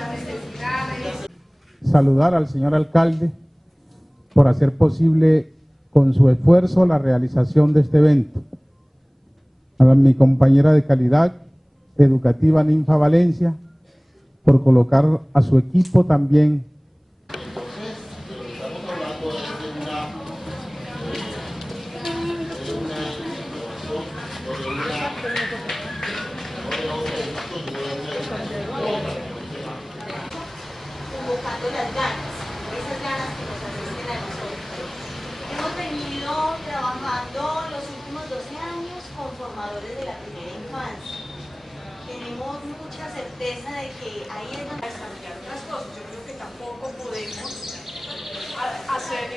las necesidades. Saludar al señor alcalde por hacer posible con su esfuerzo la realización de este evento. A mi compañera de calidad educativa Ninfa Valencia por colocar a su equipo también. Convocando las ganas, esas ganas que nos asisten a nosotros. Hemos venido trabajando los últimos 12 años con formadores de la primera infancia. Tenemos mucha certeza de que ahí es donde desarrollar otras cosas. Yo creo que tampoco podemos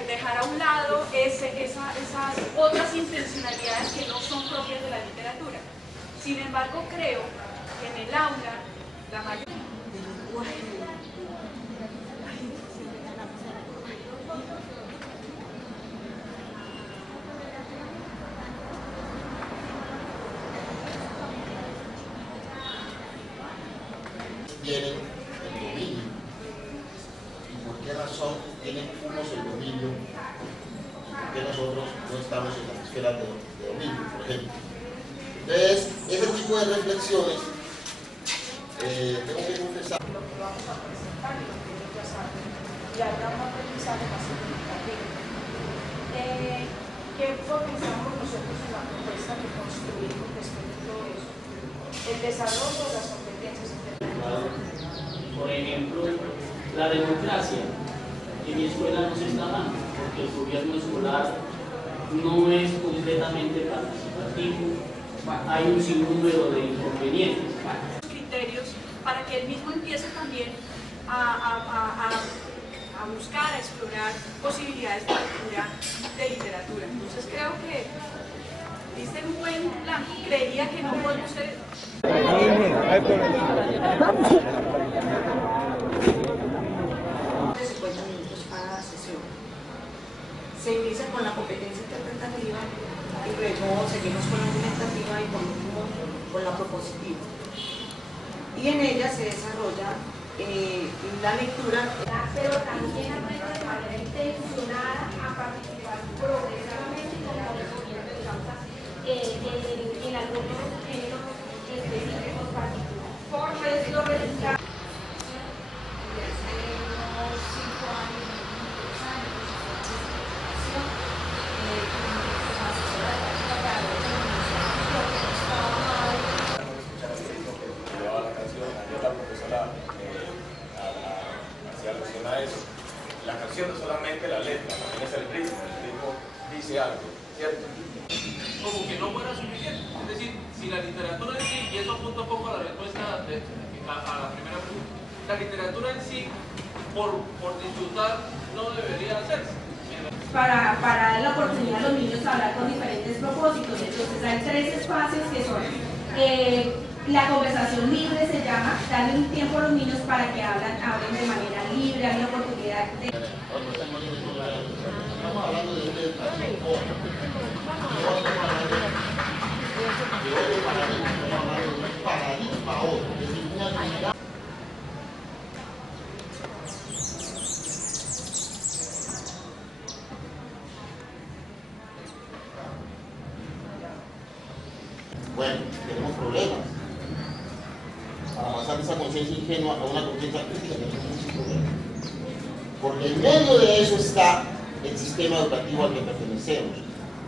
dejar a un lado esas otras intencionalidades que no son propias de la literatura. Sin embargo, creo que en el aula la mayoría tienen el dominio. ¿Y por qué razón tienen unos el dominio? ¿Y por qué nosotros no estamos en las esferas de dominio, por ejemplo? Entonces, ese tipo de reflexiones, tengo que confesar. lo que vamos a presentar y lo que ellos ya saben, y habrá un aprendizaje más significativo. ¿Qué pensamos nosotros en la propuesta que construimos después de todo eso? El desarrollo de las competencias intelectuales. Por ejemplo, la democracia en mi escuela no se está dando, porque el gobierno escolar no es completamente participativo, hay un sinnúmero de inconvenientes. Criterios para que él mismo empiece también a buscar, a explorar posibilidades de lectura de literatura. Entonces creo que diste un buen plan. Creía que no podemos ser... cada sesión. Se inicia con la competencia interpretativa y luego seguimos con la argumentativa y por último con la propositiva. Y en ella se desarrolla la lectura. Pero también aprende de manera intencionada a participar progresivamente y con conocimiento de causas en algunos géneros específicos particulares. Por ejemplo, hace unos 5 años, la canción no solamente la letra, también es el ritmo dice algo, ¿cierto? Como que no fuera suficiente, es decir, si la literatura en sí, y eso apunta un poco a la respuesta a la primera pregunta, la literatura en sí, por disfrutar, no debería hacerse. Para dar la oportunidad a los niños a hablar con diferentes propósitos. Entonces hay 3 espacios que son la conversación libre, se llama, darle un tiempo a los niños para que hablen de manera libre, hay la oportunidad de... Estamos hablando de un paradigma a otro, es decir, una actividad. Bueno, tenemos problemas. Para pasar de esa conciencia ingenua a una conciencia crítica tenemos muchos problemas. Porque en medio de eso está el sistema educativo al que pertenecemos.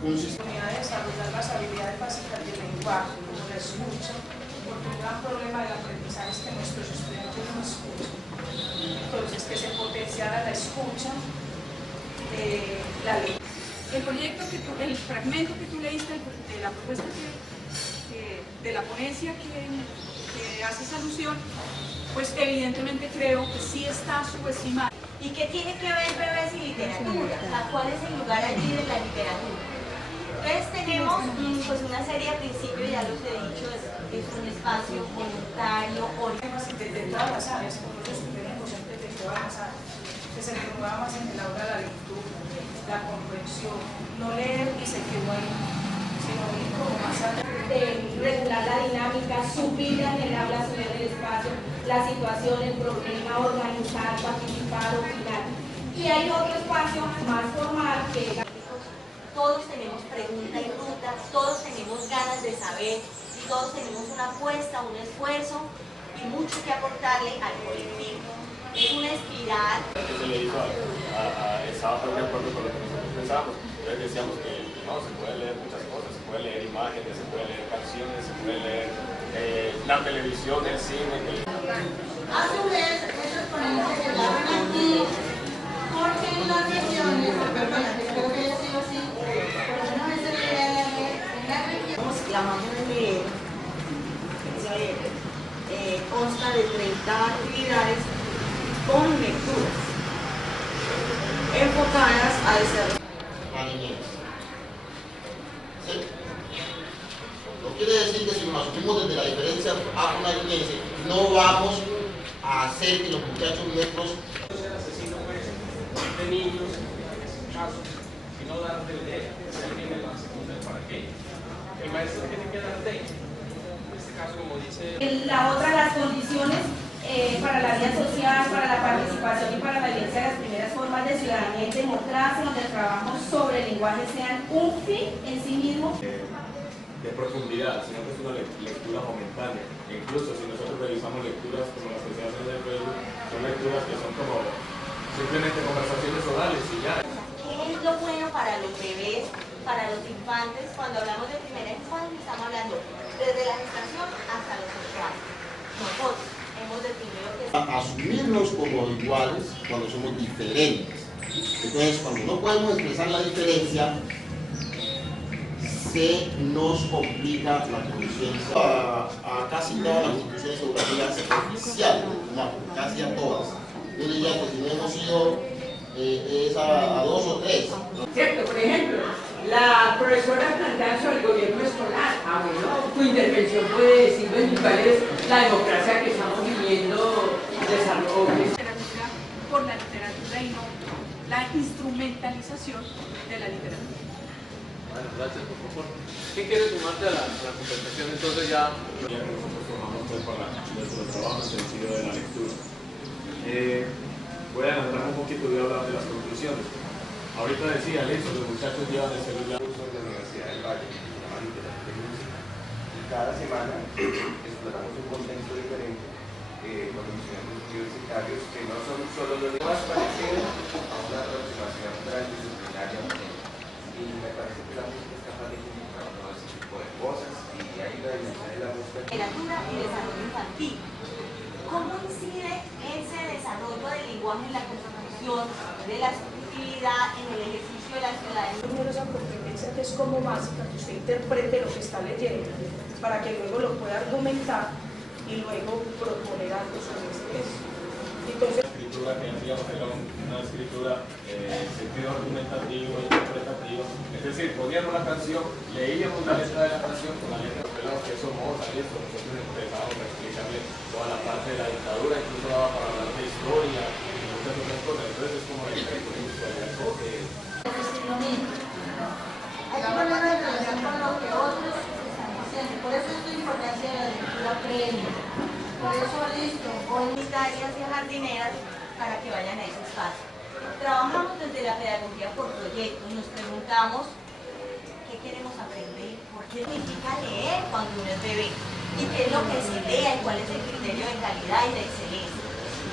Un sistema De desarrollar las habilidades básicas del lenguaje, como la escucha, porque un gran problema del aprendizaje es que nuestros estudiantes no escuchan. Entonces, que se potenciara la escucha, la lectura. El proyecto el fragmento que tú leíste de la propuesta de la ponencia que haces alusión, pues evidentemente creo que sí está subestimado. ¿Y qué tiene que ver bebés y literatura? O sea, ¿cuál es el lugar allí de la literatura? Entonces tenemos pues una serie de principios, ya los he dicho, es un espacio voluntario, de todas las áreas, como los tenemos de todas las áreas, que se promueva más en el aula la lectura, la comprensión, no leer y se quedó ahí. sino ir como más allá. Regular la dinámica, subir en el aula, subir el espacio, la situación, el problema, organizar, participar, opinar. Y hay otro espacio más formal que... Todos tenemos preguntas y dudas, todos tenemos ganas de saber y todos tenemos una apuesta, un esfuerzo y mucho que aportarle al colectivo. Es una espiral. Que se le hizo estaba de acuerdo con lo que nosotros pensamos. Entonces decíamos que no, se puede leer muchas cosas, se puede leer imágenes, se puede leer canciones, se puede leer la televisión, el cine. A su vez, esos ponentes se llegaban aquí porque en las regiones, perdón, creo que ha sido así, por lo menos ese día en la región. La máquina de leer consta de 30 actividades con lecturas enfocadas a desarrollar la niñez. ¿Sí? No quiere decir que si nos asumimos desde la diferencia afro-nariñense, no vamos a hacer que los muchachos nuestros... El asesino de niños, en este caso, y no dar de leer, tiene la segunda para qué. El maestro tiene que dar de, en este caso, como dice... La otra, las condiciones para la vida social, para la participación y para la vivencia de las primeras formas de ciudadanía y democracia, donde el trabajo sobre el lenguaje sean un fin en sí mismo. De profundidad, sino que es una lectura momentánea. Incluso si nosotros revisamos lecturas como las que se hacen en el Facebook, son lecturas que son como simplemente conversaciones orales y ya. ¿Qué es lo bueno para los bebés, para los infantes? Cuando hablamos de primera infancia estamos hablando desde la gestación hasta los 8 años. Nosotros hemos definido que asumirnos como iguales cuando somos diferentes. Entonces, cuando no podemos expresar la diferencia, se nos complica la conciencia a casi todas las instituciones educativas oficiales, no, casi a todas. Yo diría que si no hemos ido es a 2 o 3. Cierto, por ejemplo, la profesora plantea sobre el gobierno escolar. Bueno, tu intervención puede decirnos cuál es la democracia que estamos viviendo, desarrollo. Por la literatura y no la instrumentalización de la literatura. Bueno, gracias por favor. ¿Quién quiere sumarte a la conversación? Entonces ya... Nosotros formamos pues para nuestro trabajo en el sentido de la lectura. Voy a adelantar un poquito y voy a hablar de las conclusiones. Ahorita decía, listo, los muchachos llevan el celular. Curso de la Universidad del Valle, se llama Literatura y Música. Y cada semana exploramos un contexto diferente con los estudiantes universitarios que no son solo los más parecidos a una aproximación transdisciplinaria. Y me parece que la música es capaz de comunicar todo ese tipo de cosas y hay una dimensión de la música. Literatura y desarrollo infantil. ¿Cómo incide ese desarrollo del lenguaje en la construcción de la subjetividad, en el ejercicio de la ciudadanía? Primero esa competencia que es como básica, que usted interprete lo que está leyendo, para que luego lo pueda argumentar y luego proponer algo sobre ese texto. Entonces, La escritura que hacíamos era una escritura en sentido argumentativo, interpretativo. Es decir, poníamos la canción, leíamos la letra de la canción con la letra de los que somos esto. Nosotros empezábamos a explicarle toda la parte de la dictadura, incluso daba para hablar de historia y muchas otras cosas. Entonces es como la Hay que poner en relación con lo que otros están haciendo. Por eso es la importancia de la lectura previa. Por eso, listo, comunitarias y jardineras para que vayan a ese espacio. Trabajamos desde la pedagogía por proyectos, nos preguntamos qué queremos aprender, por qué significa leer cuando uno es bebé, y qué es lo que se lee, y cuál es el criterio de calidad y de excelencia.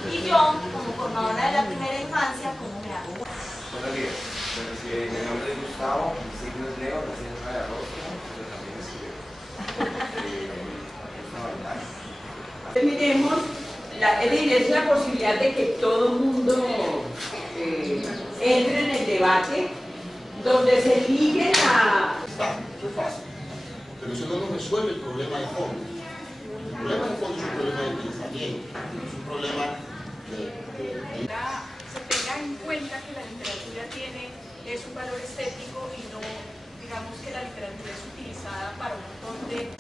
Y yo, como formadora de la primera infancia, ¿cómo me hago? Buenos días, mi nombre es Gustavo, mi signo es Leo, nací el 9 de agosto, yo también escribo. Miremos, es la posibilidad de que todo el mundo entre en el debate, donde se ligue la... Eso es fácil, pero eso no nos resuelve el problema de fondo. El problema de fondo es un problema de pensamiento, es un problema de... se tenga en cuenta que la literatura es un valor estético y no, digamos que la literatura es utilizada para un montón de...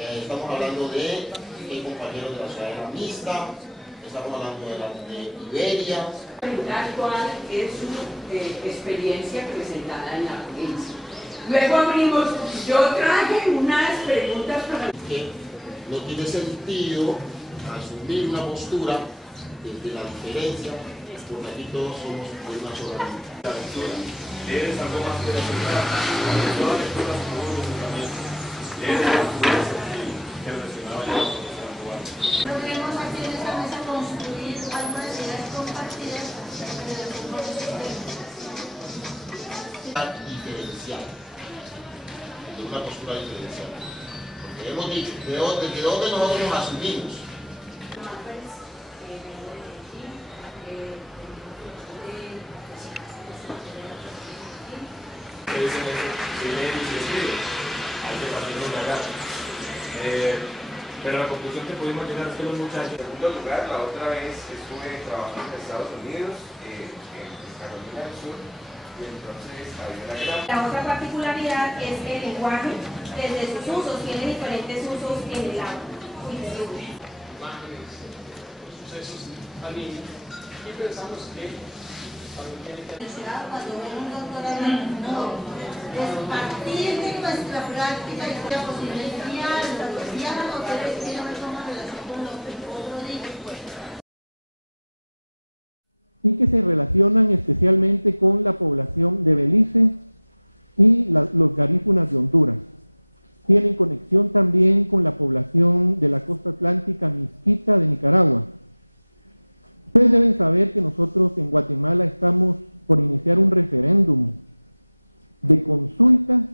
Estamos hablando de compañeros de la ciudadela mixta, estamos hablando de Iberia. ¿Cuál es su experiencia presentada en la ponencia? Luego abrimos, yo traje unas preguntas para... Que no tiene sentido asumir una postura desde la diferencia, porque aquí todos somos de una sola vida. Eres algo más que la verdad, porque todas las cosas como los pensamientos. Eres algo más que relacionado a Logremos aquí en esta mesa construir algunas ideas compartidas de la forma de diferencial, de una postura diferencial. Porque hemos dicho, ¿desde dónde nosotros nos asumimos? Pero la conclusión que pudimos llegar es que los muchachos... En segundo lugar, la otra vez estuve trabajando en Estados Unidos, en Carolina del Sur, y entonces había una gran... La otra particularidad es el lenguaje, desde sus usos, tiene diferentes usos en el aula. Imágenes, sucesos al niño, y pensamos que cuando ven un doctorado, no, es partir de nuestra práctica y la posible diálogo que tiene una relación con lo que otro dice. Y que se relacionan especialmente con la población de Belice y los garífunas de Honduras. Tienen conexión también con la población de la costa atlántica Mixquita de Nicaragua. Ustedes deben saber que nosotros en Guatemala estamos por iniciar un referéndum de consulta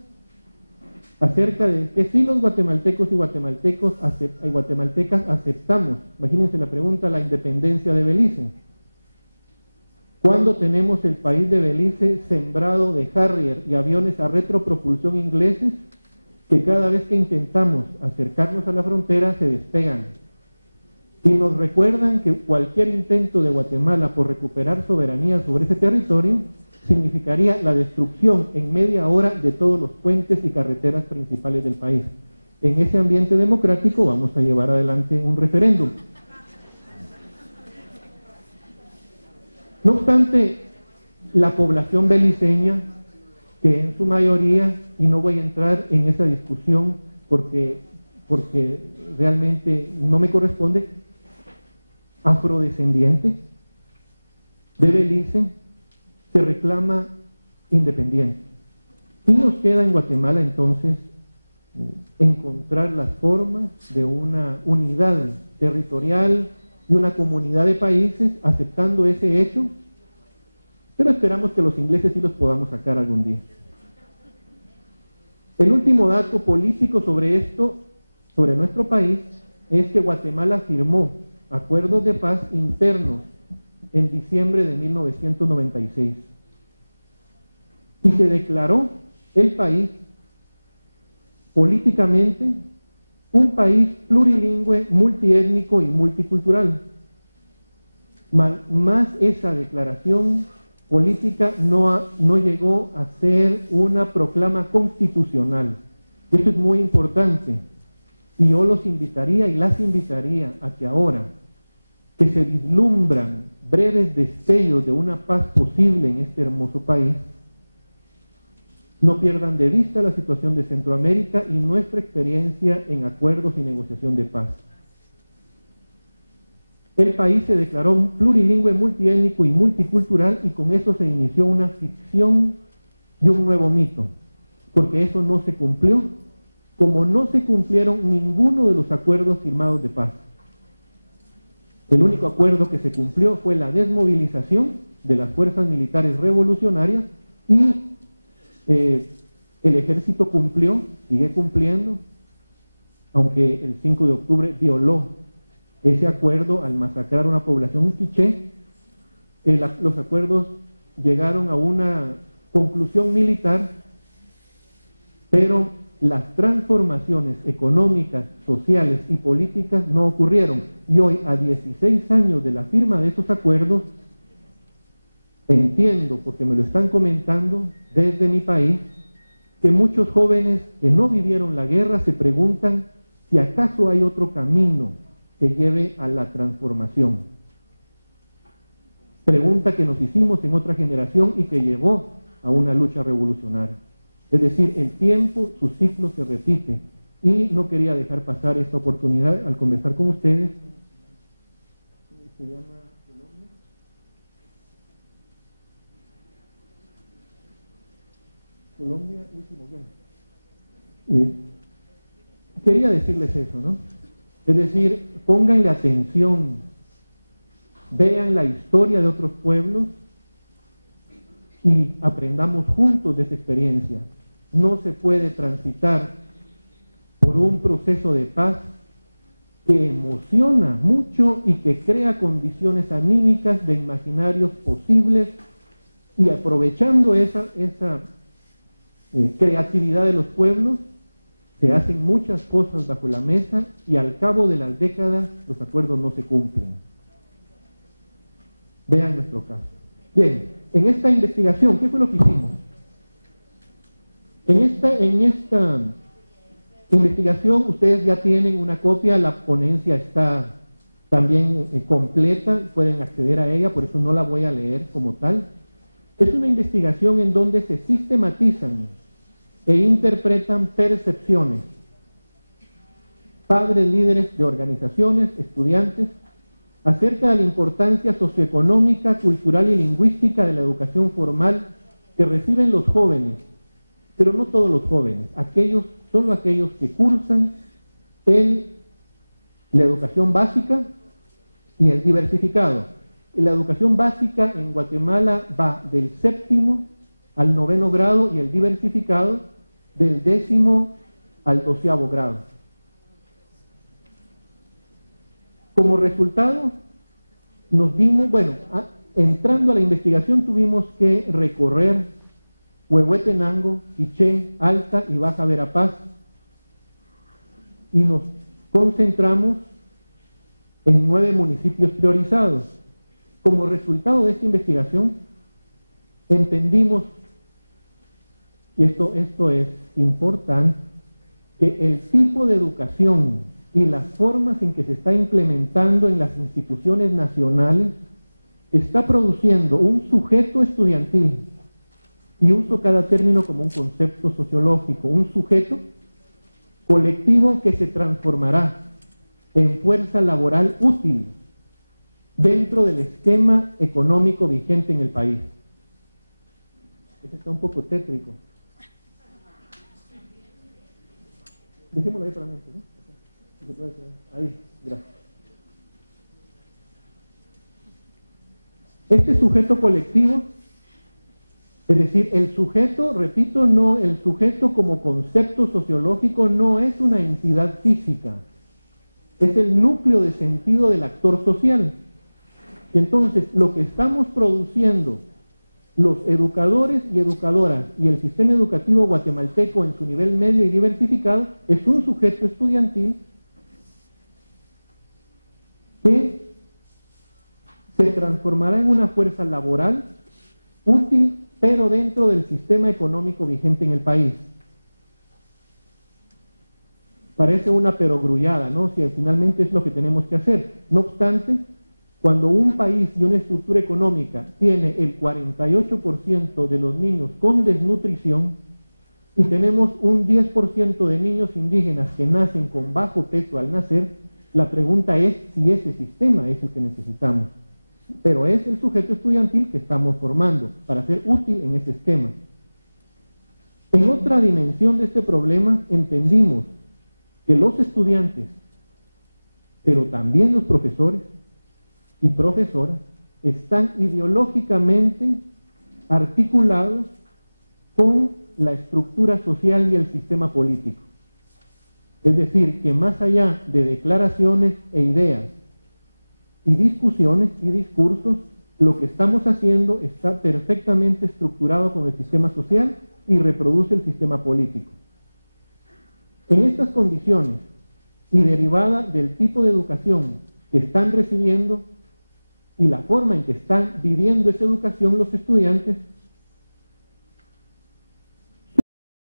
acerca de que si los guatemaltecos y guatemaltecas aceptamos, imagínense la pregunta, la independencia de Belice. ¿Cuándo tenemos el país de Belice sembrado de Harrier y aviones a retropropulsión ingleses que cada vez que intentamos acercarnos a la frontera se despegan? Y nos recuerdan que cualquier intento de Guatemala por recuperar soberanía sobre ese territorio significaría la destrucción en media hora de todos los puentes y carreteras principales del país. En ese ambiente democrático vamos a llevar adelante un referéndum. No obstante, la población beliceña, que en su mayoría, y no voy a entrar en esa discusión porque realmente no me corresponde, afrodescendiente de Belice, se reclama independiente. Y nos queda en Guatemala entonces encontrar las formas de una unidad territorial y una comunidad de países aceptando ese hecho, pero esperamos que los ingleses sí los podamos sacar algún día. El último dato político sobre esto, sobre nuestro país, es que Guatemala firmó acuerdos de paz internos en diciembre de 1996 y se declaró el país políticamente un país plurilingüe, multiétnico y multicultural. Más esa declaración política no llegó a ser una proclama constitucional. Esto es muy importante. Y yo los invitaría y las invitaría a que ahora que se vislumbran breves destellos de una paz posible en este hermoso país, no pierdan de vista la situación de Centroamérica y nuestra experiencia en acuerdos y negociación de paz. El país se declaró un plurilingüe, multiétnico y multicultural y con eso se inició una ficción y un nuevo mito, porque eso no se cumplió, como no se cumplieron ninguno de los acuerdos firmados de paz. El único acuerdo que se cumplió fue la desmovilización de las fuerzas militares revolucionarias y el ejército cumplió, sigue cumpliendo, aunque el 5 de octubre violó ese acuerdo al masacrar a una población quiché. Los acuerdos llegaron a una conclusión militar, pero las transformaciones económicas, sociales y políticas no ocurrieron. Y hoy, a 16 años de la firma de esos acuerdos, entiendo, porque me lo están comentando desde mi país, que muchos jóvenes que no vivieron la guerra se preguntan si acaso hay otro camino que lleve a la transformación. Pregunta que nos hicimos en otra generación y que llevó a una lucha revolucionaria. Es decir, el tiempo, su ciclo se repite. Y no quería dejar pasar esta oportunidad al conversar con ustedes. ¿Se llama Colombia? Colombia, último guión. Quería decirles eso, ¿no? Es decir, pónganle atención, vean la historia de otros pueblos y aprendamos juntos de esa experiencia. No se puede transitar por un proceso de paz que emociona mucho y que crea condiciones anímicas de imaginarios posibles, y aprovechando esa creatividad de los pueblos, se hacen muchas cosas bajo la mesa y al cabo de las décadas los acuerdos no se cumplen. Vean nuestro caso. Bien, en esta investigación, ¿qué fue lo que hicimos? En esta investigación ustedes ya tienen una copia, la ponencia está también completa, pueden acceder a ella, por eso no la voy a leer como tal. Es una investigación en donde se sistematizan e interpretan percepciones. Padres, líderes de organizaciones, estudiantes, acerca de la importancia socioeconómica, cultural y lingüística de la educación formal que reciben los jóvenes, pero no todos los jóvenes, solo aquellos que cursan la educación básica y el diversificado. La educación básica en Guatemala va del 7º al 9º grado y el diversificado del 10º al 12º grado. Como resultado, nos vimos, entrando a la investigación tuvimos que recorrer Huehuetenango, Quiché, Alta y Baja Verapaz, y nos concentramos en 9 municipios priorizados. Como resultado de esta investigación, entendimos, y esto es importante, que el tipo de educación y las formas en que se está implementando en las instituciones nacionales está produciendo un sujeto estudiantil, y uso cada término como un concepto sociológico, un sujeto colectivo que se transformará en fuerza laboral útil dentro del esquema económico vigente en el país. Este está un poco tétrico. Dejémoslo ahí para la mente, ¿no? Ahí, gracias. Este sujeto colectivo, es decir, el sujeto, repito, el sujeto como concepto sociológico no es una entidad física, es el núcleo de sentido del actor social. Y entonces, lo que estamos produciendo los educadores y educadoras y el sistema educativo guatemalteco en su nivel medio y diversificado es un sujeto estudiantil que se transformará en una fuerza laboral útil, pero dentro del sistema económico vigente en el país. Parece una perogrullada, ¿no? Si finalmente es lo que tenemos que hacer. No obstante, cuando un país y una estructura económica tiene el 48% de los niños con desnutrición y tenemos un 10% de niños indígenas que nacen con bajo peso al nacer, la pregunta es si ese sistema es el que necesitamos. Pero es el sujeto estudiantil que estamos formando para ser útil en ese esquema. En otra dimensión de este problema entendimos que los estudiantes, pero también los profesores y profesoras, están ideológicamente articulados con la estructura social y el sistema político. Es decir, que más allá de declaraciones e ideas y discusiones y discursos, lo que estamos haciendo está perfectamente estructurado con el sistema social y reproduce el sistema político. En estas condiciones, y derivada del tipo de educación que están recibiendo y la forma en que están viviendo esa educación los estudiantes,